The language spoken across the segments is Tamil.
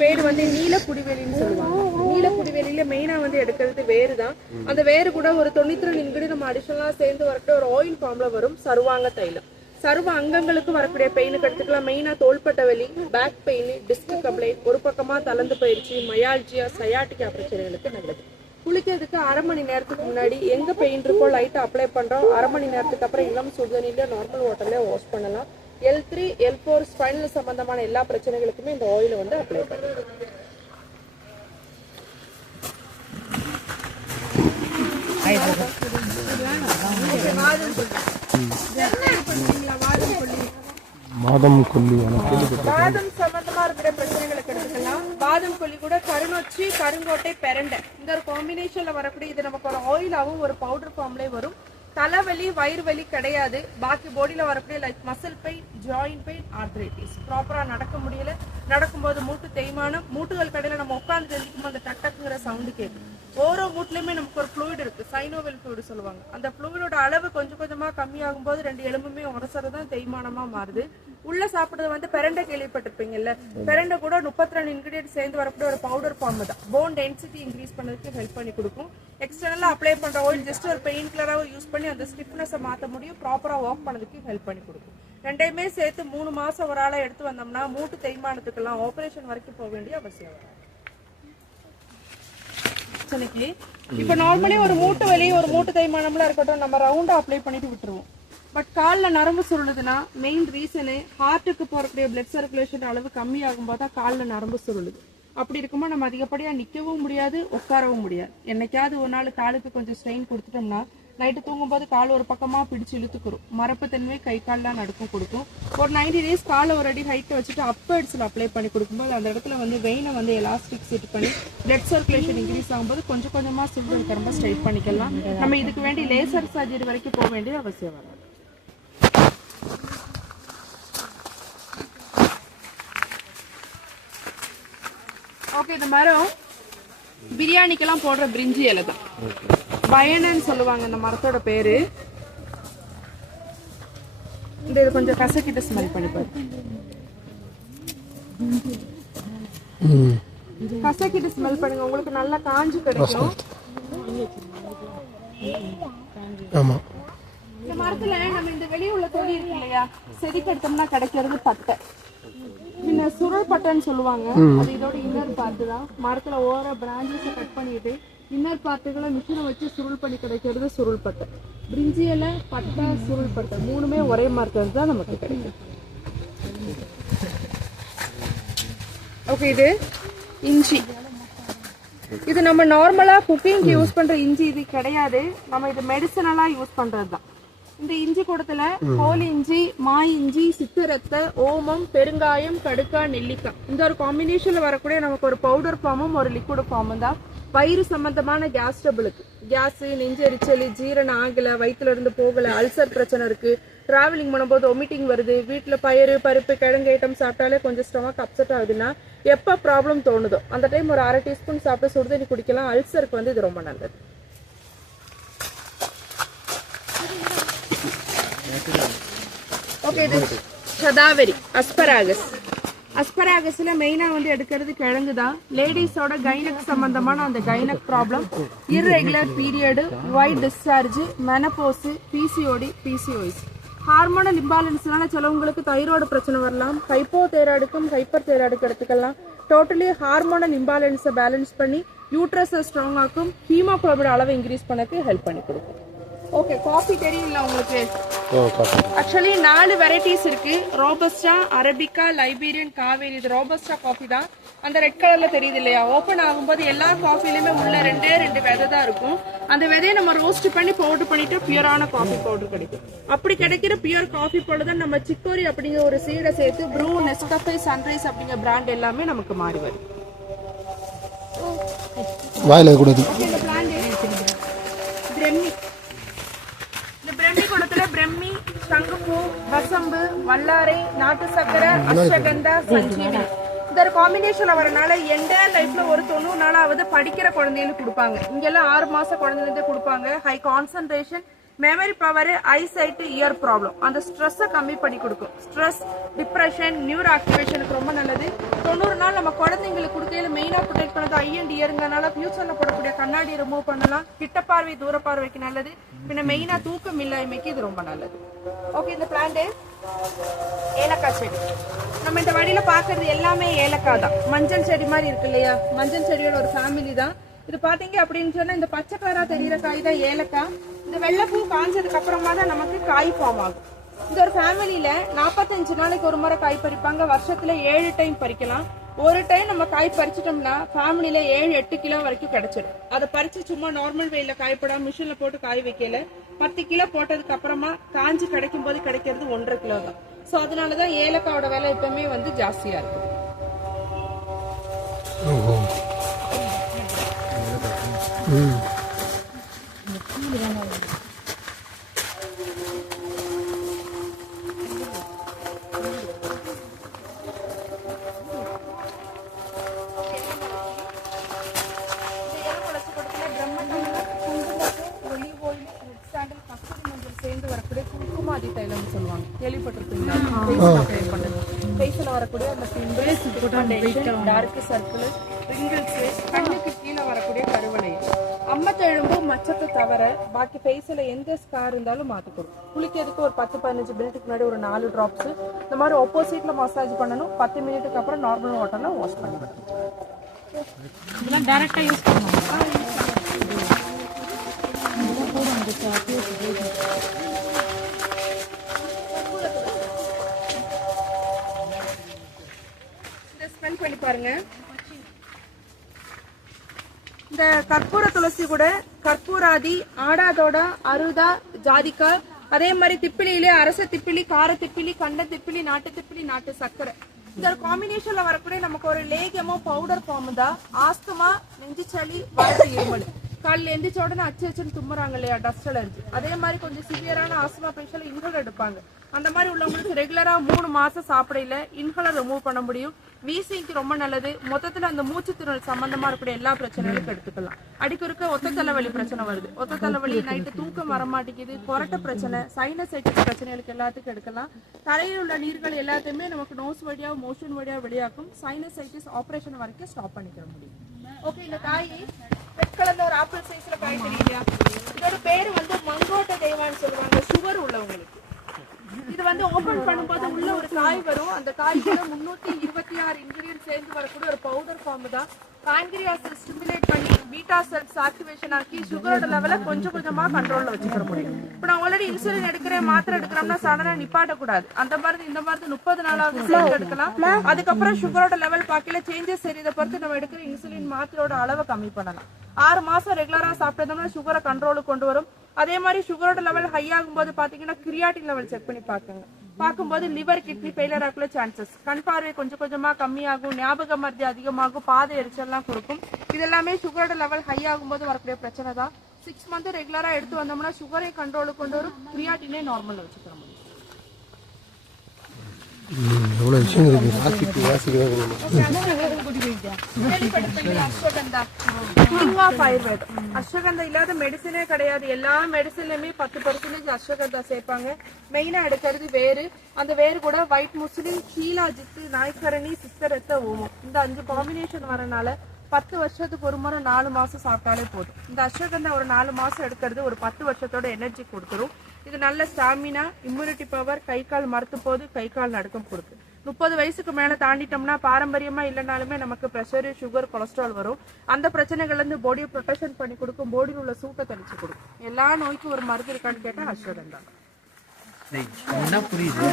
பேர் வந்து நீல குடிவெளின்னு சொல்லுவாங்க. நீல குடிவெளியில மெயினா வந்து எடுக்கிறது வேறு தான் அந்த வேறு கூட ஒரு தொண்ணூத்தி ரெண்டு இன்கிரி நம்ம அடிஷனலா சேர்ந்து வரக்கூடிய ஒரு ஆயில் ஃபார்ம்ல வரும் சருவாங்க தைலம். சர்வ அங்கங்களுக்கு வரக்கூடிய பெயினுக்கு எடுத்துக்கலாம். மெயினா தோள்பட்ட வலி பேக் பெயின் டிஸ்க் கம்ப்ளைண்ட் ஒரு பக்கமா தளர்ந்து போயிடுச்சு மயால்ஜியா சயாட்டிக்கா பிரச்சனைகளுக்கு நல்லது. குளிக்கிறதுக்கு அரை மணி நேரத்துக்கு முன்னாடி எங்க பெயின் இருக்கோ லைட்டாக அப்ளை பண்றோம். அரை மணி நேரத்துக்கு அப்புறம் இளம் சுடுதண்ணில நார்மல் வாட்டர்ல வாஷ் பண்ணலாம். L three L four spinal சம்பந்தமான எல்லா பிரச்சனைகளுக்குமே இந்த ஆயிலை வந்து அப்ளை பண்ணலாம் மாதம் கொல்லி வாதம் சம்பந்தமா இருக்கிற பிரச்சனைகளுக்கு எடுத்துக்கலாம். வாதம் கொல்லி கூட கருநொச்சி கருங்கோட்டை பெரண்டை. இந்த ஒரு காம்பினேஷன்ல வரக்கூடிய இது நமக்கு ஒரு ஆயிலாவும் ஒரு பவுடர் ஃபார்ம்ல வரும். தலைவலி வயிறு வலி கிடையாது. பாக்கி பாடியில் வரக்கூடிய like muscle pain joint pain arthritis ப்ராப்பராக நடக்க முடியல. நடக்கும்போது மூட்டு தேய்மானம் மூட்டுகள் கடையில் நம்ம உட்காந்து எழுதிக்கும் அந்த டக் டக்குங்கிற சவுண்டு கேட்கும் ஓரோ மூட்டுலயுமே நமக்கு ஒரு ஃப்ளூயிட் இருக்குது சைனோவெல் ஃப்ளூயிட் சொல்லுவாங்க. அந்த ஃப்ளூயிடோட அளவு கொஞ்சம் கொஞ்சமாக கம்மியாகும் போது ரெண்டு எலும்புமே உரசறதான் தேய்மானமாக மாறுது. உள்ள சாப்பிட்றது வந்து பெரண்டை கேள்விப்பட்டிருப்பீங்கல்ல? பெரண்டை கூட முப்பத்தி ரெண்டு இன்கிரியன்ட் சேர்ந்து வரக்கூடிய ஒரு பவுடர் ஃபார்ம் தான். போன் டென்சிட்டி இன்க்ரீஸ் பண்ணதுக்கு ஹெல்ப் பண்ணி கொடுக்கும். எக்ஸ்டர்னலாக அப்ளை பண்ணுற ஆயில் ஜஸ்ட் ஒரு பெயின் கிளராக யூஸ் பண்ணி அந்த ஸ்டிஃப்னஸை மாற்ற முடியும். ப்ராப்பராக ஒர்க் பண்ணதுக்கு ஹெல்ப் பண்ணி கொடுக்கும். ரெண்டையுமே சேர்த்து மூணு மாசம் ஒரு ஆளா எடுத்து வந்தோம்னா மூட்டு தேய்மானத்துக்கெல்லாம் ஆபரேஷன் வரைக்கும் போக வேண்டிய அவசியம் வரும் பிரச்சனைக்கு இப்போ நார்மலி ஒரு மூட்டு வலி ஒரு மூட்டு தேய்மானம்லாம் இருக்கட்டும் நம்ம ரவுண்டா அப்ளை பண்ணிட்டு விட்டுருவோம். பட் காலில் நரம்பு சுருளுதுன்னா மெயின் ரீசனு ஹார்ட்டுக்கு போகக்கூடிய பிளட் சர்க்குலேஷன் அளவு கம்மியாகும் போது தான் காலில் நரம்பு சுருளுது. அப்படி இருக்கும்போது நம்ம அதிகப்படியாக நிற்கவும் முடியாது உட்காரவும் முடியாது. என்னைக்காவது ஒரு நாள் காலுக்கு கொஞ்சம் ஸ்ட்ரெயின் கொடுத்துட்டோம்னா நைட்டு தூங்கும்போது கால் ஒரு பக்கமாக பிடிச்சு இழுத்துக்கிறோம் மரப்புத்தன்மை கை கால்லாம் நடுக்கும் கொடுக்கும். ஒரு நைன்டி டேஸ் காலை ஒரு அடி ஹைட்டை வச்சுட்டு அப்பர்ட்ஸில் அப்ளை பண்ணி கொடுக்கும்போது அந்த இடத்துல வந்து வெயினை வந்து எலாஸ்டிக் செட் பண்ணி பிளட் சர்க்குலேஷன் இன்க்ரீஸ் ஆகும்போது கொஞ்சம் கொஞ்சமாக சில்வர் ரொம்ப ஸ்ட்ரைட் பண்ணிக்கலாம். நம்ம இதுக்கு வேண்டி லேசர் சர்ஜரி வரைக்கும் போக வேண்டிய அவசியம் வராது. ஓகே இந்த மரம் பிரியாணிக்கெல்லாம் போடுற பிரிஞ்சி இலை தான். பயனன்னு சொல்லுவாங்க இந்த மரத்தோட பேரு. இந்த இது கொஞ்சம் கசக்கிட்டு ஸ்மெல் பண்ணி பாரு. கசக்கிட்டு ஸ்மெல் பண்ணுங்க. உங்களுக்கு நல்லா காஞ்சு கிடைக்கும். ஆமாம் இந்த மரத்துல நம்ம இந்த வெளியே உள்ள தொடி இருக்கு இல்லையா? செதுக்கி எடுத்தோம்னா கிடைக்கிறது பட்டை. இந்த சுருள் பட்டைன்னு சொல்லுவாங்க. அது இதோட இன்னர் பார்ட்டு தான். மரத்துல ஓர பிரான்ச்சஸை கட் பண்ணிட்டு இன்னர் பார்ட்டுகளை மிஷினை வச்சு சுருள் பண்ணி கிடைக்கிறது சுருள் பட்டை பிரிஞ்சி இலை பட்டை சுருள் பட்டை மூணுமே ஒரே மரத்துல தான் நமக்கு கிடைக்கும். ஓகே இது இஞ்சி. இது நம்ம நார்மலா குக்கிங்க்கு யூஸ் பண்ற இஞ்சி இது கிடையாது. நம்ம இது மெடிசனலா யூஸ் பண்றது தான். இந்த இஞ்சி கூடத்துல கோழி இஞ்சி மாய் இஞ்சி சித்தரத்தை ஓமம் பெருங்காயம் கடுக்கா நெல்லிக்காய். இந்த ஒரு காம்பினேஷன்ல வரக்கூடிய நமக்கு ஒரு பவுடர் ஃபார்மும் ஒரு லிக்விட் ஃபார்மும் தான். வயிறு சம்பந்தமான கேஸ் ட்ரபிளுக்கு கேஸ் நெஞ்செரிச்சல் ஜீரணம் ஆகல வயிற்றுல இருந்து போகல அல்சர் பிரச்சனை இருக்கு. டிராவலிங் பண்ணும்போது ஒமிட்டிங் வருது. வீட்டில் பயிறு பருப்பு கிழங்கு ஐட்டம் சாப்பிட்டாலே கொஞ்சம் ஸ்டொமக் அப்செட் ஆகுதுன்னா எப்போ ப்ராப்ளம் தோணுதோ? அந்த டைம் ஒரு அரை டீஸ்பூன் சாப்பிட்டு சுடுதண்ணி குடிக்கலாம். அல்சருக்கு வந்து இது ரொம்ப நல்லது. ஓகே இது சதாவரி அஸ்பராகஸ் அஸ்பராகஸ்ல மெயினா வந்து எடுக்கிறது கிழங்கு தான் லேடிஸோட கைனக் சம்பந்தமான அந்த gynaec problem irregular period white discharge menopause PCOD PCOS hormonal இம்பாலன்ஸ்னால சிலவங்களுக்கு தைராய்டு பிரச்சனை வரலாம். ஹைப்போ தைராய்டுக்கும் ஹைப்பர் தைராய்டுக்கு எடுத்துக்கலாம். டோட்டலி ஹார்மோனல் இம்பாலன்ஸை பேலன்ஸ் பண்ணி யூட்ரஸை ஸ்ட்ராங் ஆக்கும். ஹீமோக்ளோபின் அளவை இன்க்ரீஸ் பண்ணக்கு ஹெல்ப் பண்ணி கொடுக்கும். ஓகே காஃபி தெரியுங்களா உங்களுக்கு? ஆக்சுவலி நாலு வெரைட்டிஸ் இருக்கு. ரோபஸ்டா அரபிகா லைபீரியன் காவேரி இது ரோபஸ்டா காஃபி தான். அந்த ரெட் கலர்ல தெரியுது இல்லையா? ஓப்பன் ஆகும்போது எல்லா காஃபிலுமே உள்ள ரெண்டே ரெண்டு விதை தான் இருக்கும். அந்த விதையை நம்ம ரோஸ்ட் பண்ணி பவுடர் பண்ணிட்டு பியூரான காஃபி பவுடர் கிடைக்கும். அப்படி கிடைக்கிற பியூர் காஃபி பவுடர் தான் நம்ம சிக்கோரி அப்படிங்கிற ஒரு சீடை சேர்த்து ப்ரூ நெஸ்கஃபே சன்ரைஸ் அப்படிங்கிற பிராண்ட் எல்லாமே நமக்கு மாறி வரும் வாயில் கூடாது. இந்த பிராண்ட் பிரம்மி இந்த பிரம்மி குளத்துல பிரம்மி சங்குப்பூ வசம்பு வல்லாரை நாட்டு சக்கரை அஸ்வகந்தா சஞ்சீவி. இந்த காம்பினேஷன்ல வரனால என்டையர் லைஃப்ல ஒரு தொண்ணூறு நாளாவது படிக்கிற குழந்தைகளுக்கு கொடுப்பாங்க. இங்கெல்லாம் ஆறு மாச குழந்தைகளுக்கு கொடுப்பாங்க. High concentration memory power eyesight ear problem அந்த ஸ்ட்ரெஸ்ஸை கம்மி பண்ணி கொடுக்கும். ஸ்ட்ரெஸ் டிப்ரெஷன் நியூர் ஆக்டிவேஷனுக்கு ரொம்ப நல்லது. தொண்ணூறு நாள் நம்ம குழந்தைங்களுக்கு கொடுக்கையில மெயினா ப்ரொடெக்ட் பண்ணது ஐ அண்ட் இயருங்கனால ஃபியூச்சர்ல போடக்கூடிய கண்ணாடி ரிமூவ் பண்ணலாம். கிட்ட பார்வை தூர பார்வைக்கு நல்லது. பின்ன மெயினா தூக்கம் இல்லாமைக்கு இது ரொம்ப நல்லது. ஓகே இந்த பிளான்ட் ஏலக்காய் செடி. நம்ம இந்த வழியில பாக்குறது எல்லாமே ஏலக்காய் தான். மஞ்சள் செடி மாதிரி இருக்கு இல்லையா? மஞ்சள் செடியோட ஒரு ஃபேமிலி தான். இது பாத்தீங்க அப்படின்னு சொன்னா இந்த பச்சை கலரா தெரிகிற காய் தான் ஏலக்காய். இந்த வெள்ளைப்பூ காஞ்சதுக்கு அப்புறமா தான் நமக்கு காய் ஃபார்ம் ஆகும். இந்த ஒரு ஃபேமிலியில நாற்பத்தஞ்சு நாளைக்கு ஒரு முறை காய் பறிப்பாங்க. வருஷத்துல ஏழு டைம் பறிக்கலாம். ஒரு டைம் நம்ம காய் பறிச்சிட்டோம்னா ஃபேமிலியில ஏழு எட்டு கிலோ வரைக்கும் கிடைச்சிடும் அதை பறிச்சு சும்மா நார்மல் வெயில காயப்படாம மிஷின்ல போட்டு காய வைக்கல. பத்து கிலோ போட்டதுக்கு அப்புறமா காஞ்சி கிடைக்கும் போது கிடைக்கிறது ஒன்றரை கிலோ தான். சோ அதனாலதான் ஏலக்காயோட விலை எப்பவுமே வந்து ஜாஸ்தியா இருக்கு. ஓஹோ. Circles, wrinkles, கண்ணுக்கு கீழே வரக்கூடிய கருவளையம் அம்மத்தெழும்பு மச்சத்தை தவிர பாக்கி ஃபேஸில் எந்த ஸ்கார் இருந்தாலும் மாற்றி கொடுக்கும் குளிக்கிறதுக்கு ஒரு பத்து பதினஞ்சு மினிட்டுக்கு முன்னாடி ஒரு நாலு ட்ராப்ஸ் இந்த மாதிரி ஆப்போசிட்ல மசாஜ் பண்ணணும். பத்து மினிட்டுக்கு அப்புறம் நார்மல் வாட்டர்ல வாஷ் பண்ணிவிடணும் இதெல்லாம் டைரக்டா யூஸ் பண்ணுவாங்க இதை ஸ்மெல் பண்ணி பாருங்க. இந்த கற்பூர துளசி கூட கற்பூராதி ஆடாதோடா அருதா ஜாதிக்கா அதே மாதிரி திப்பிலியிலே அரச திப்பிலி கார திப்பிலி கண்ட திப்பிலி நாட்டு திப்பிலி நாட்டு சர்க்கரை. இந்த காம்பினேஷன்ல வரக்கூடிய நமக்கு ஒரு லேகியமோ பவுடர் ஃபார்ம் தான் ஆஸ்துமா நெஞ்சு சளி வயிற்று இருமல். காலையில் எந்திரிச்ச உடனே அச்சு அச்சுன்னு தும்புறாங்க இல்லையா டஸ்ட் அலர்ஜி அதே மாதிரி கொஞ்சம் சிவியரான ஆஸ்துமா பேஷண்ட்ல இன்ஹலர் எடுப்பாங்க. அந்த மாதிரி உள்ளவங்களுக்கு ரெகுலரா மூணு மாசம் சாப்பிடையில இன்ஹலர் ரிமூவ் பண்ண முடியும். வீசிங்க்கு ரொம்ப நல்லது. மொத்தத்துல அந்த மூச்சு திணறல் சம்பந்தமா இருக்கக்கூடிய எல்லா பிரச்சனைகளுக்கும் எடுத்துக்கலாம். அடிக்கொருக்க ஒத்த தலைவலி பிரச்சனை வருது. ஒத்த தலைவலி நைட்டு தூக்கம் வர மாட்டேங்குது. கொரட்ட பிரச்சனை சைனசைட்டிஸ் பிரச்சனைகளுக்கு எல்லாத்துக்கும் எடுக்கலாம். தலையில் உள்ள நீர்கள் எல்லாத்தையுமே நமக்கு நோஸ் வழியா மோஷன் வழியா வெளியாக்கும். சைனசைட்டிஸ் ஆபரேஷன் வரைக்கும் ஸ்டாப் பண்ணிக்கிற முடியும். ஓகே இந்த காய் ரெட் கலர்ல ஒரு ஆப்பிள் சைஸ்ல காய் தெரியலையா இதோட பேரு வந்து மங்கோட்ட தேவான்னு சொல்லுவாங்க. சுகர் உள்ளவங்களுக்கு. இது வந்து ஓபன் பண்ணும்போது உள்ள ஒரு காய் வரும். அந்த காய்க்குள்ள முன்னூத்தி இருபத்தி ஆறு இன்கிரியன்ட் சேர்ந்து வரக்கூடிய ஒரு பவுடர் ஃபார்ம் தான். பாங்கிரியாஸ் ஸ்டிமுலேட் பண்ணி பீட்டா செல்ஸ் ஆக்டிவேஷன் ஆக்கி சுகரோட லெவலை கொஞ்சம் கொஞ்சமா கண்ட்ரோல்ல வச்சுக்கிற முடியும். இப்போ நான் ஆல்ரெடி இன்சுலின் எடுக்கிறேன் மாத்திரை எடுக்கிறோம்னா சடனா நிப்பாட்ட கூடாது அந்த மருந்து இந்த மருந்து முப்பது நாளாவது சேர்த்து எடுக்கலாம். அதுக்கப்புறம் சுகரோட லெவல் பார்க்கல சேஞ்சஸ் தெரியுதை பொறுத்து நம்ம எடுக்கிற இன்சுலின் மாத்திரையோட அளவை கம்மி பண்ணலாம். ஆறு மாசம் ரெகுலரா சாப்பிட்டோம்னா சுகரை கண்ட்ரோலுக்கு கொண்டு வரும். அதே மாதிரி சுகரோட லெவல் ஹை ஆகும்போது பாத்தீங்கன்னா கிரியாட்டின் லெவல் செக் பண்ணி பாக்குங்க. பார்க்கும்போது லிவர் கிட்னி ஃபெயிலியர் ஆகல சான்சஸ் கண் பார்வை கொஞ்சம் கொஞ்சமா கம்மியாகும் ஞாபக மருந்து அதிகமாகும் பாதை எரிச்சல்லாம் கொடுக்கும். இதெல்லாமே சுகரோட லெவல் ஹை ஆகும்போது வரக்கூடிய பிரச்சனை தான் சிக்ஸ் மந்த் ரெகுலரா எடுத்து வந்தோம்னா சுகரை கண்ட்ரோலுக்கு கொண்டு வரும் கிரியாட்டினே நார்மல் வச்சுக்கிறோம். எவ்வளோ விஷயம் இருக்குது வாசிக்கு வாசிக்கிறதா அஸ்வகந்தா இல்லாத மெடிசனே கிடையாது. எல்லா மெடிசன்லயுமே பத்து பர்சன்டேஜ் அஸ்வகந்தா சேர்ப்பாங்க. மெயினா எடுக்கிறது வேறு. அந்த வேறு கூட ஒயிட் முஸ்லிம் ஷீலாஜித்து நாய்க்கரணி சித்தரத்த ஓமம். இந்த அஞ்சு காம்பினேஷன் வரனால பத்து வருஷத்துக்கு ஒரு முறை நாலு மாசம் சாப்பிட்டாலே போதும். இந்த அஸ்வகந்தா ஒரு நாலு மாசம் எடுக்கிறது ஒரு பத்து வருஷத்தோட எனர்ஜி கொடுத்துரும். இது நல்ல ஸ்டாமினா இம்யூனிட்டி பவர் கை கால் மறுத்து போது கை கால் நடுக்கம் கொடுக்கு முப்பது வயசுக்கு மேலே தாண்டிட்டோம்னா பாரம்பரியமாக இல்லைனாலுமே நமக்கு ப்ரெஷரு சுகர் கொலஸ்ட்ரால் வரும். அந்த பிரச்சனைகள்லேருந்து பாடியை ப்ரொடெக்ஷன் பண்ணி கொடுக்கும் பாடியில் உள்ள சூட்டை தெளிச்சு கொடுக்கும். எல்லா நோய்க்கும் ஒரு மருந்து இருக்கான்னு கேட்டால் அஸ்வகந்தா என்ன புரியுது?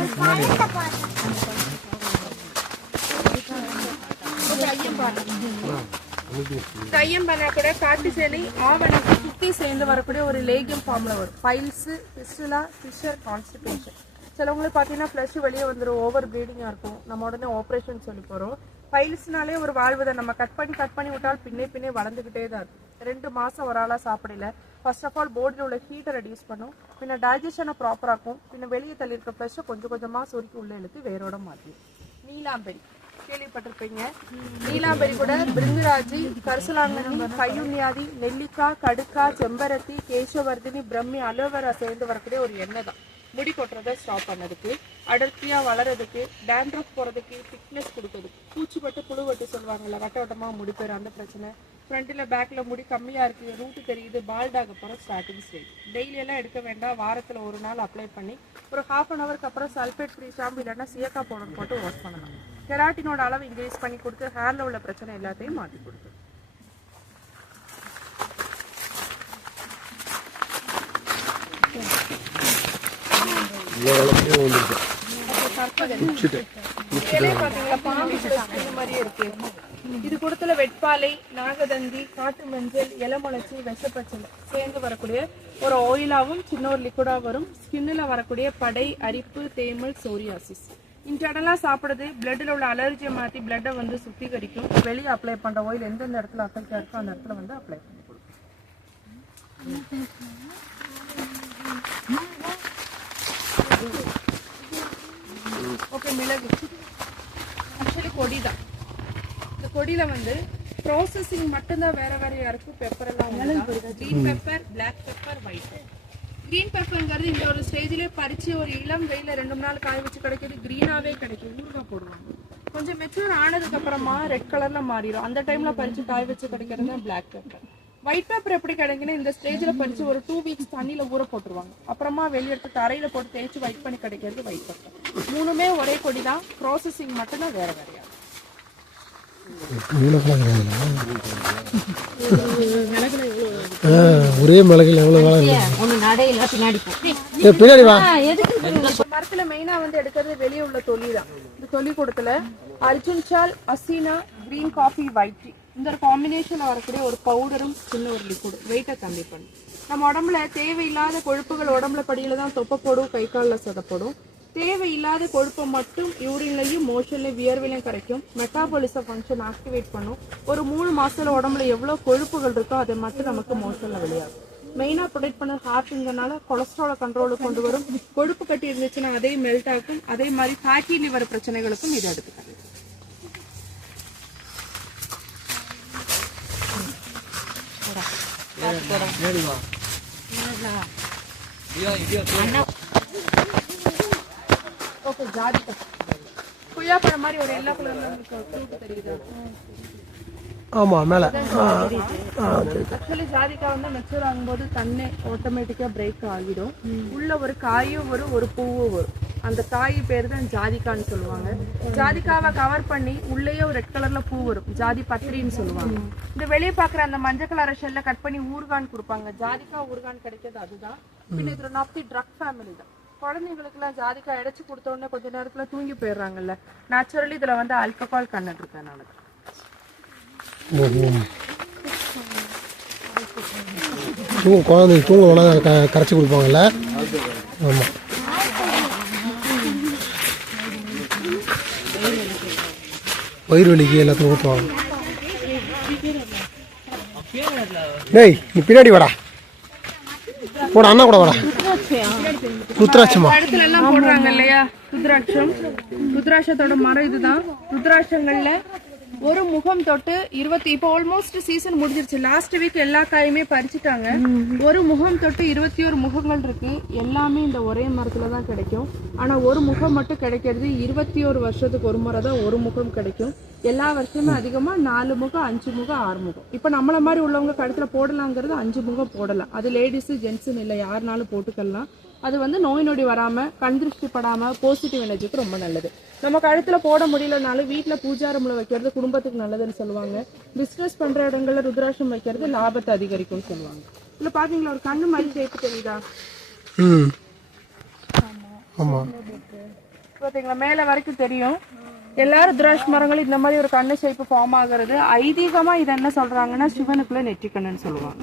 ஐயம்பானை இந்த ஐயம்பானை கூட காட்டு சேனை ஆவணம் சுத்தி சேர்ந்து வரக்கூடிய ஒரு லேகியம் ஃபார்மில் வரும். பைல்ஸ் பிஸ்டுலா ஃபிஷர் கான்ஸ்டிபேஷன் சிலவங்களுக்கு பார்த்தீங்கன்னா ஃப்ளஷ் வெளியே வந்துடும் ஓவர் ப்ளீடிங்காக இருக்கும். நம்ம உடனே ஆப்ரேஷன் சொல்லி போகிறோம் பைல்ஸ்னாலே ஒரு வாழ்வுதை நம்ம கட் பண்ணி கட் பண்ணி விட்டால் பின்னே பின்னே வளர்ந்துக்கிட்டே தான் இருக்கும். ரெண்டு மாதம் ஒரு ஆளாக சாப்பிடல. ஃபர்ஸ்ட் ஆஃப் ஆல் போர்டில் உள்ள ஹீட்டை ரெடியூஸ் பண்ணும். பின்ன டைஜஷனை இருக்கும் பின்ன வெளியே தள்ளியிருக்க ஃப்ளஷை கொஞ்சம் கொஞ்சமாக சுருக்கி உள்ளே இழுத்து வேரோட மாற்றி நீலாம்பரி கேள்விப்பட்டிருப்பீங்க. நீலாம்பரி கூட பிருங்குராஜி கரிசலாங்கண்ணி கையுண்ணியாதி நெல்லிக்காய் கடுக்காய் செம்பருத்தி கேசவர்தினி பிரம்மி அலோவேரா சேர்ந்து வரக்கூடிய ஒரு எண்ணெய் தான். முடி கொட்டுறதை ஸ்டாப் பண்ணதுக்கு அடர்த்தியா வளர்றதுக்கு டேண்ட்ரஃப் போறதுக்கு திக்னஸ் கொடுக்கறதுக்கு. பூச்சிப்பட்டு புழுவட்டு சொல்லுவாங்கல்ல வட்ட வட்டமா முடி போயிடும் அந்த பிரச்சனை. ஃப்ரண்ட்டில் பேக்ல முடி கம்மியா இருக்குது ரூட்டு தெரியுது பால்டாக போற ஸ்டார்டிங் ஸ்டேஜ் டெய்லியெல்லாம் எடுக்க வேண்டாம் வாரத்தில் ஒரு நாள் அப்ளை பண்ணி ஒரு ஹாஃப் அன் ஹவருக்கு அப்புறம் சல்ஃபேட் ஃப்ரீ ஷாம்பு இல்லைன்னா சியக்கா பவுடர் போட்டு வாஷ் பண்ணலாம். கெராட்டினோட அளவு இன்க்ரீஸ் பண்ணி கொடுத்து ஹேரில் உள்ள பிரச்சனை எல்லாத்தையும் மாற்றி கொடுத்து. இந்த மாதிரியே இருக்கு இது கூடத்துல வெட்பாலை நாகதந்தி காட்டு மஞ்சள் இளமுளச்சி விஷப்பச்சலை சேர்ந்து வரக்கூடிய ஒரு ஆயிலாவும் சின்ன ஒரு லிக்விடா வரும். ஸ்கின்னில் வரக்கூடிய படை அரிப்பு தேமல் சோரியாசிஸ் இன்டர்னலாக சாப்பிடுறது பிளட்டில் உள்ள அலர்ஜியை மாற்றி பிளட்டை வந்து சுத்திகரிக்கும். வெளியே அப்ளை பண்ணுற ஆயில் எந்தெந்த இடத்துல அஃபெக்ட் இருக்கோ அந்த இடத்துல வந்து அப்ளை பண்ணி கொடுக்கும் ஓகே மிளகு. ஆக்சுவலி கொடி தான் இந்த கொடியில வந்து ப்ராசஸிங் மட்டும்தான் வேற வேறையா இருக்கும். பெப்பர் எல்லாம் green pepper black pepper white green பெப்பர்ங்கிறது இந்த ஒரு ஸ்டேஜ்லயே பறிச்சு ஒரு இளம் வெயில ரெண்டு மூணு நாள் காய வச்சு கிடைக்கிறது க்ரீனாவே கிடைக்கும் ஊறுகாய் போடுவாங்க. கொஞ்சம் மெச்சூர் ஆனதுக்கு அப்புறமா ரெட் கலர்ல மாறிடும் அந்த டைம்ல பறிச்சு காய வச்சு கிடைக்கிறது தான் பிளாக் பெப்பர் ஒயிட் பேப்பர் எப்படி கிடைக்குன்னா இந்த ஸ்டேஜ்ல பறிச்சு ஒரு டூ வீக்ஸ் தண்ணியில ஊற போட்டுருவாங்க. அப்புறமா வெளியெடுத்து தரையில போட்டு தேய்ச்சி ஒயிட் பண்ணி கிடைக்கிறது ஒயிட் பேப்பர் மூணுமே ஒரே கொடி தான். ப்ராசஸிங் மட்டும்தான் வேற வேறையா ஆ ஒரே மிளகுல எவ்வளோ வேலை ஒண்ணு நடையில பின்னாடி போ மெயினா வந்து எடுக்கிறது வெளியே உள்ள தொலி தான் இந்த தொலி கொடுத்துல அர்ஜுன் சால் அசீனா கிரீன் காஃபி ஒயிட் டீ இந்த ஒரு காம்பினேஷன்ல வரக்கூடிய ஒரு பவுடரும் சின்ன ஒரு லிக்விட் வெயிட்டை கம்மி பண்ணும் நம்ம உடம்புல தேவையில்லாத கொழுப்புகள் உடம்புல படியில தான் தொப்பப்படும் கை காலில் சதப்படும். தேவையில்லாத கொழுப்பை மட்டும் யூரின்லையும் மோஷன்லையும் வியர்விலையும் கரைக்கும். மெட்டாபாலிசம் ஃபங்க்ஷன் ஆக்டிவேட் பண்ணும். ஒரு மூணு மாசத்துல உடம்புல எவ்வளவு கொழுப்புகள் இருக்கோ அதை மட்டும் நமக்கு மோஷன்ல வெளியாகும். மெயினா ப்ரொடெக்ட் பண்ண ஹார்ட்ங்கிறனால கொலஸ்ட்ரால கண்ட்ரோலுக்கு கொண்டு வரும். கொழுப்பு கட்டி இருந்துச்சுன்னா அதே மெல்ட் ஆகும். அதே மாதிரி ஃபேட்டி லிவர் பிரச்சனைகளுக்கும் இது எடுத்துக்காது ஓகே ஜாதிக்கா கொய்யாப்பழம் மாதிரி ஒரு எல்லோ கலர்ல தெரியுதா? ஆமாம் மேலே. ஆ ஆ ஆக்சுவலி ஜாதிக்காய் வந்து மெச்சூர் ஆகும்போது தண்ணி ஆட்டோமேட்டிக்கா பிரேக் ஆகிடும். உள்ள ஒரு காயும் வரும் ஒரு பூவும் வரும். அந்த காய் பேர் தான் ஜாதிக்கான்னு சொல்லுவாங்க. ஜாதிக்காவை கவர் பண்ணி உள்ளேயே ஒரு ரெட் கலர்ல பூ வரும். ஜாதி பத்திரின்னு சொல்லுவாங்க. இந்த வெளியே பாக்குற அந்த மஞ்சள் கலர் ஷெல்ல கட் பண்ணி ஊறுகான் கொடுப்பாங்க. ஜாதிக்காய் ஊறுகான் கிடைக்கிறது அதுதான். பின்ன இது ஆஃப் தி ட்ரக் ஃபேமிலி தான். குழந்தைங்களுக்குலாம் ஜாதிக்காய் அடைச்சு கொடுத்த உடனே கொஞ்ச நேரத்துல தூங்கி போயிடுறாங்கல்ல. நேச்சுரலி இதுல வந்து ஆல்கஹால் கண்டென்ட் இருக்கனால தூங்க குழந்தைங்க தூங்க வேணா க கரைச்சி கொடுப்பாங்கல்ல? ஆமாம் வயிறு வலிக்கு எல்லாத்தையும் ஊற்றுவாங்க டேய் நீ பின்னாடி வாடா. போடா அண்ணா கூட வாடா. ருத்ராட்சமா. பழத்துல எல்லாம் போடுறாங்க இல்லையா? ருத்ராட்சம். ருத்ராட்சத்தோட மரம் இதுதான். ருத்ராட்சங்கள்ல ஒரு முகம் தொட்டு இருபத்தி இப்போ ஆல்மோஸ்ட் சீசன் முடிஞ்சிருச்சு. லாஸ்ட் வீக் எல்லா காயுமே பறிச்சுட்டாங்க. ஒரு முகம் தொட்டு இருபத்தி ஒரு முகங்கள் இருக்கு. எல்லாமே இந்த ஒரே மரத்துல தான் கிடைக்கும். ஆனா ஒரு முகம் மட்டும் கிடைக்கிறது இருபத்தி ஒரு வருஷத்துக்கு ஒரு முறை தான் ஒரு முகம் கிடைக்கும். எல்லா வருஷமும் அதிகமா நாலு முகம் அஞ்சு முகம் ஆறு முகம். இப்போ நம்மள மாதிரி உள்ளவங்க கழுத்துல போடலாங்கிறது அஞ்சு முகம் போடலாம். அது லேடிஸ் ஜென்ட்ஸுன்னு இல்லை யாருனாலும் போட்டுக்கலாம். அது வந்து நோய் நொடி வராம கண் திருஷ்டி படாம பாசிட்டிவ் எனர்ஜிக்கு ரொம்ப நல்லது. நம்ம கழுத்துல போட முடியலனாலும் வீட்ல பூஜா ரூம்ல வைக்கிறது குடும்பத்துக்கு நல்லதுன்னு சொல்லுவாங்க. பிசினஸ் பண்ற இடங்கள்ல ருத்ராட்சம் வைக்கிறது லாபத்தை அதிகரிக்கும்னு சொல்லுவாங்க. இல்ல பாத்தீங்களா ஒரு கண்ணு மாதிரி ஷேப் தெரியுதா? பாத்தீங்களா மேல வரைக்கும் தெரியும். எல்லா ருத்ராட்ச மரங்களும் இந்த மாதிரி ஒரு கண்ணு ஷேப் ஃபார்ம் ஆகுறது. ஐதீகமா இது என்ன சொல்றாங்கன்னா சிவனுக்குள்ள நெற்றிக்கண்ணுன்னு சொல்லுவாங்க.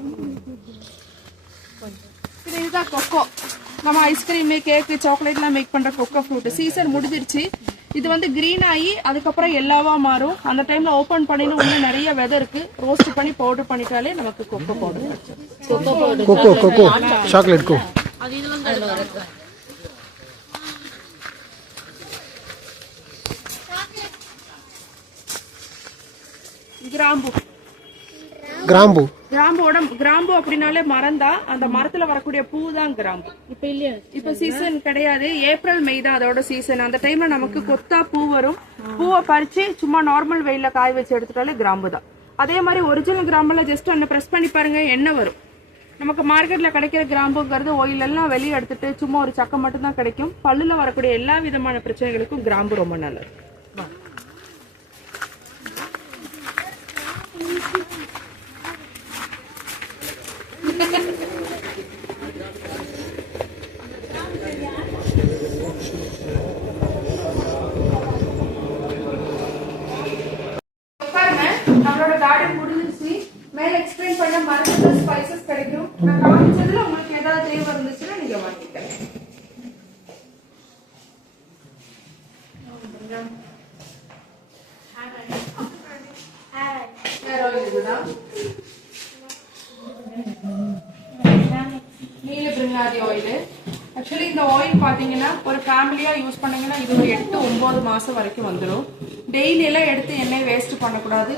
இது இதுதான் கொக்கோ. நம்ம ஐஸ்கிரீமு கேக்கு சாக்லேட்லாம் மேக் பண்ற கொக்கோ ஃப்ரூட் சீசன் முடிஞ்சிருச்சு. இது வந்து கிரீன் ஆகி அதுக்கப்புறம் எல்லாவா மாறும். அந்த டைம்ல ஓபன் பண்ணினா இன்னும் நிறைய விதை இருக்கு. ரோஸ்ட் பண்ணி பவுடர் பண்ணிட்டாலே நமக்கு cocoa powder cocoa cocoa chocolate கோ கிராம்பு கிராம்பு. கிராம்போட கிராம்பு அப்படின்னாலே மரம் தான் அந்த மரத்துல வரக்கூடிய பூ தான் கிராம்பு. இப்ப இல்லையா. இப்ப சீசன் கிடையாது. ஏப்ரல் மே தான் அதோட சீசன் அந்த டைம்ல நமக்கு கொத்தா பூ வரும். பூவை பறிச்சு சும்மா நார்மல் வெயில்ல காய வச்சு எடுத்துட்டாலே கிராம்பு தான். அதே மாதிரி ஒரிஜினல் கிராம்புல ஜஸ்ட் ஒன்னு பிரஸ் பண்ணி பாருங்க எண்ணெய் வரும். நமக்கு மார்க்கெட்ல கிடைக்கிற கிராம்புங்கிறது oil எல்லாம் வெளியே எடுத்துட்டு சும்மா ஒரு சக்கை மட்டும் தான் கிடைக்கும். பல்லுல வரக்கூடிய எல்லா விதமான பிரச்சனைகளுக்கும் கிராம்பு ரொம்ப நல்லது பாருங்க நம்மளோட கார்டன் முடிஞ்சிருச்சு. மேல எக்ஸ்பிளைன் பண்ண மருந்து ஸ்பைசஸ் கிடைக்கும். நான் காமிச்சதுல உங்களுக்கு ஏதாவது தேவை இருந்துச்சு நீங்க வாங்கிக்கலாம் வேற oil இதுதான். நீல பிரிங்காதி ஆயில் ஆக்சுவலி இந்த பார்த்தீங்கன்னா ஒரு ஃபேமிலியாக யூஸ் பண்ணிங்கன்னா இது ஒரு எட்டு ஒம்பது மாதம் வரைக்கும் வந்துடும் டெய்லியெல்லாம் எடுத்து எண்ணெய் வேஸ்ட் பண்ணக்கூடாது.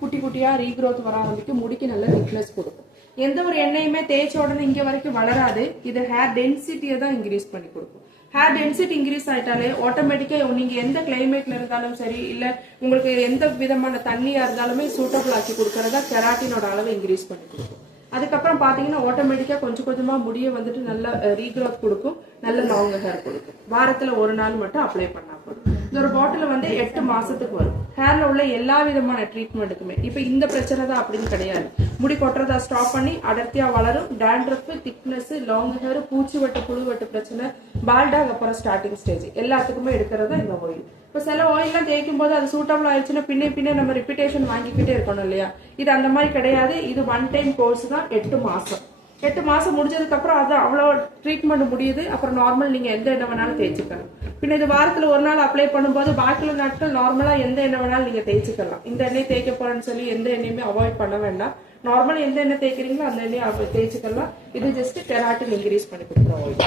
குட்டி குட்டியாக ரீக்ரோத் வர ஆரம்பிக்கும். முடிக்கு நல்ல திக்னஸ் கொடுக்கும். எந்த ஒரு எண்ணெயுமே தேய்ச்ச உடனே இங்கே வரைக்கும் வளராது. இது ஹேர் டென்சிட்டியை தான் இன்க்ரீஸ் பண்ணி கொடுக்கும். ஹேர் டென்சிட்டி இன்க்ரீஸ் ஆயிட்டாலே ஆட்டோமேட்டிக்காக நீங்கள் எந்த கிளைமேட்ல இருந்தாலும் சரி இல்லை உங்களுக்கு எந்த விதமான தண்ணியாக இருந்தாலுமே சூட்டபிள் ஆக்கி கொடுக்கறதா கெராட்டினோட அளவை இன்க்ரீஸ் பண்ணி கொடுக்கும். அதுக்கப்புறம் பார்த்தீங்கன்னா ஆட்டோமேட்டிக்காக கொஞ்சம் கொஞ்சமாக முடிய வந்துட்டு நல்லா ரீக்ரோத் கொடுக்கும். நல்ல லாங் ஹேர் கொடுக்கும். வாரத்துல ஒரு நாள் மட்டும் அப்ளை பண்ணா போதும். இந்த ஒரு பாட்டில் வந்து எட்டு மாசத்துக்கு வரும். ஹேர்ல உள்ள எல்லா விதமான ட்ரீட்மெண்ட்டுக்குமே இப்போ இந்த பிரச்சனை தான் அப்படின்னு கிடையாது. முடி கொட்டுறதா ஸ்டாப் பண்ணி அடர்த்தியா வளரும். டேண்ட்ரஃப் திக்னஸ் லாங் ஹேர் பூச்சி வெட்டு புழு வெட்டு பிரச்சனை பால்டாக் அப்புறம் ஸ்டார்டிங் ஸ்டேஜ் எல்லாத்துக்குமே எடுக்கிறது இந்த ஆயில் இப்போ சில ஆயில்லாம் தேய்க்கும் போது அது சூட்டபிள் ஆயிடுச்சுன்னா பின்னே பின்னே நம்ம ரிப்பீட்டேஷன் வாங்கிக்கிட்டே இருக்கணும் இல்லையா? இது அந்த மாதிரி கிடையாது. இது ஒன் டைம் கோர்ஸ் தான். எட்டு மாசம். எட்டு மாசம் முடிஞ்சதுக்கு அப்புறம் அது அவ்வளோ ட்ரீட்மெண்ட் முடியுது. அப்புறம் நார்மல் நீங்க எந்த எண்ணெய் வேணாலும் தேய்ச்சிக்கலாம். பின்ன இது வாரத்துல ஒரு நாள் அப்ளை பண்ணும்போது பாக்கியுள்ள நாட்கள் நார்மலா எந்த எண்ணெய் வேணாலும் நீங்க தேய்ச்சிக்கலாம். இந்த எண்ணெய் தேய்க்க போறேன்னு சொல்லி எந்த எண்ணெயுமே அவாய்ட் பண்ண வேண்டாம். நார்மல் எந்த எண்ணெய் தேய்க்கிறீங்களோ அந்த எண்ணெய் தேய்ச்சிக்கலாம். இது ஜஸ்ட் கெராட்டின் இன்க்ரீஸ் பண்ணி கொடுக்குறோம்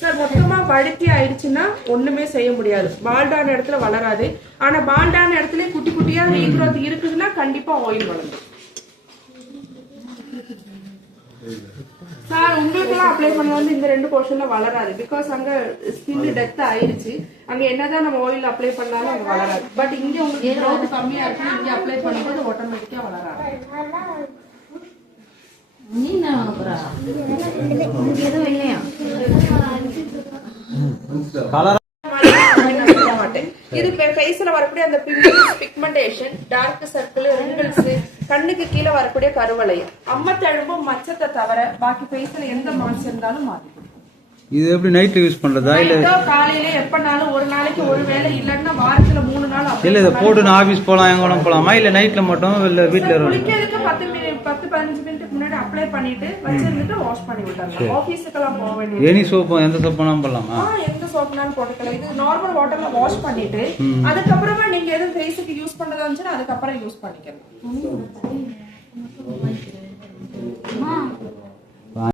சார் மொத்தமா வழுக்கி ஆயிடுச்சுன்னா ஒண்ணுமே செய்ய முடியாது. பால்டான இடத்துல வளராது. ஆனா பால்டான இடத்துல குட்டி குட்டியா ரீக்ரோத் இருக்குதுன்னா கண்டிப்பா ஆயில் வளரும். சார் உங்களுக்கு எல்லாம் அப்ளை பண்ண வந்து இந்த ரெண்டு போர்ஷன்ல வளராது. பிகாஸ் அங்க ஸ்கின் டெத் ஆயிருச்சு. அங்க என்னதான் நம்ம ஆயில் அப்ளை பண்ணாலும் அங்க வளராது. பட் இங்க உங்களுக்கு growth கம்மியா இருக்கு இங்க அப்ளை பண்ணும்போது ஆட்டோமேட்டிக்கா வளராது. நீ எதுவும் இல்லையா? கலர் இது ஃபேஸ்ல வரக்கூடிய அந்த பிக்மெண்டேஷன் டார்க் சர்க்கிள் ரிங்கிள்ஸ் கண்ணுக்கு கீழே வரக்கூடிய கருவளையம் அம்ம தழும்பும் மச்சத்தை தவிர பாக்கி ஃபேஸ்ல எந்த மாற்றம் இருந்தாலும் கொடுக்கும். இது எப்படி நைட்ல யூஸ் பண்றதா? இல்ல காலையில எப்பனாலும் ஒரு நாளைக்கு ஒரு வேளை இல்லைன்னா வாரத்துல மூணு நாள் இல்ல இதை போட்டு நான் ஆபீஸ் போலாம் எங்க போலாமா? இல்ல நைட்ல மட்டும் இல்ல வீட்ல இருக்கணும் குளிக்கிறதுக்கு பத்து மினிட் பத்து பதினஞ்சு மினிட்டுக்கு முன்னாடி அப்ளை பண்ணிட்டு வச்சிருந்துட்டு வாஷ் பண்ணி விட்டுறலாம். ஆபீஸுக்கெல்லாம் போக வேண்டியது எனி சோப்பு எந்த சோப்புனாலும் போடலாமா? ஆ, எந்த சோப்னாலும் போட்டுக்கலாம். இது நார்மல் வாட்டர்ல வாஷ் பண்ணிட்டு அதுக்கப்புறமா நீங்க எதுவும் ஃபேஸுக்கு யூஸ் பண்றதா இருந்துச்சுன்னா அதுக்கப்புறம் யூஸ் பண்ணிக்கலாம்.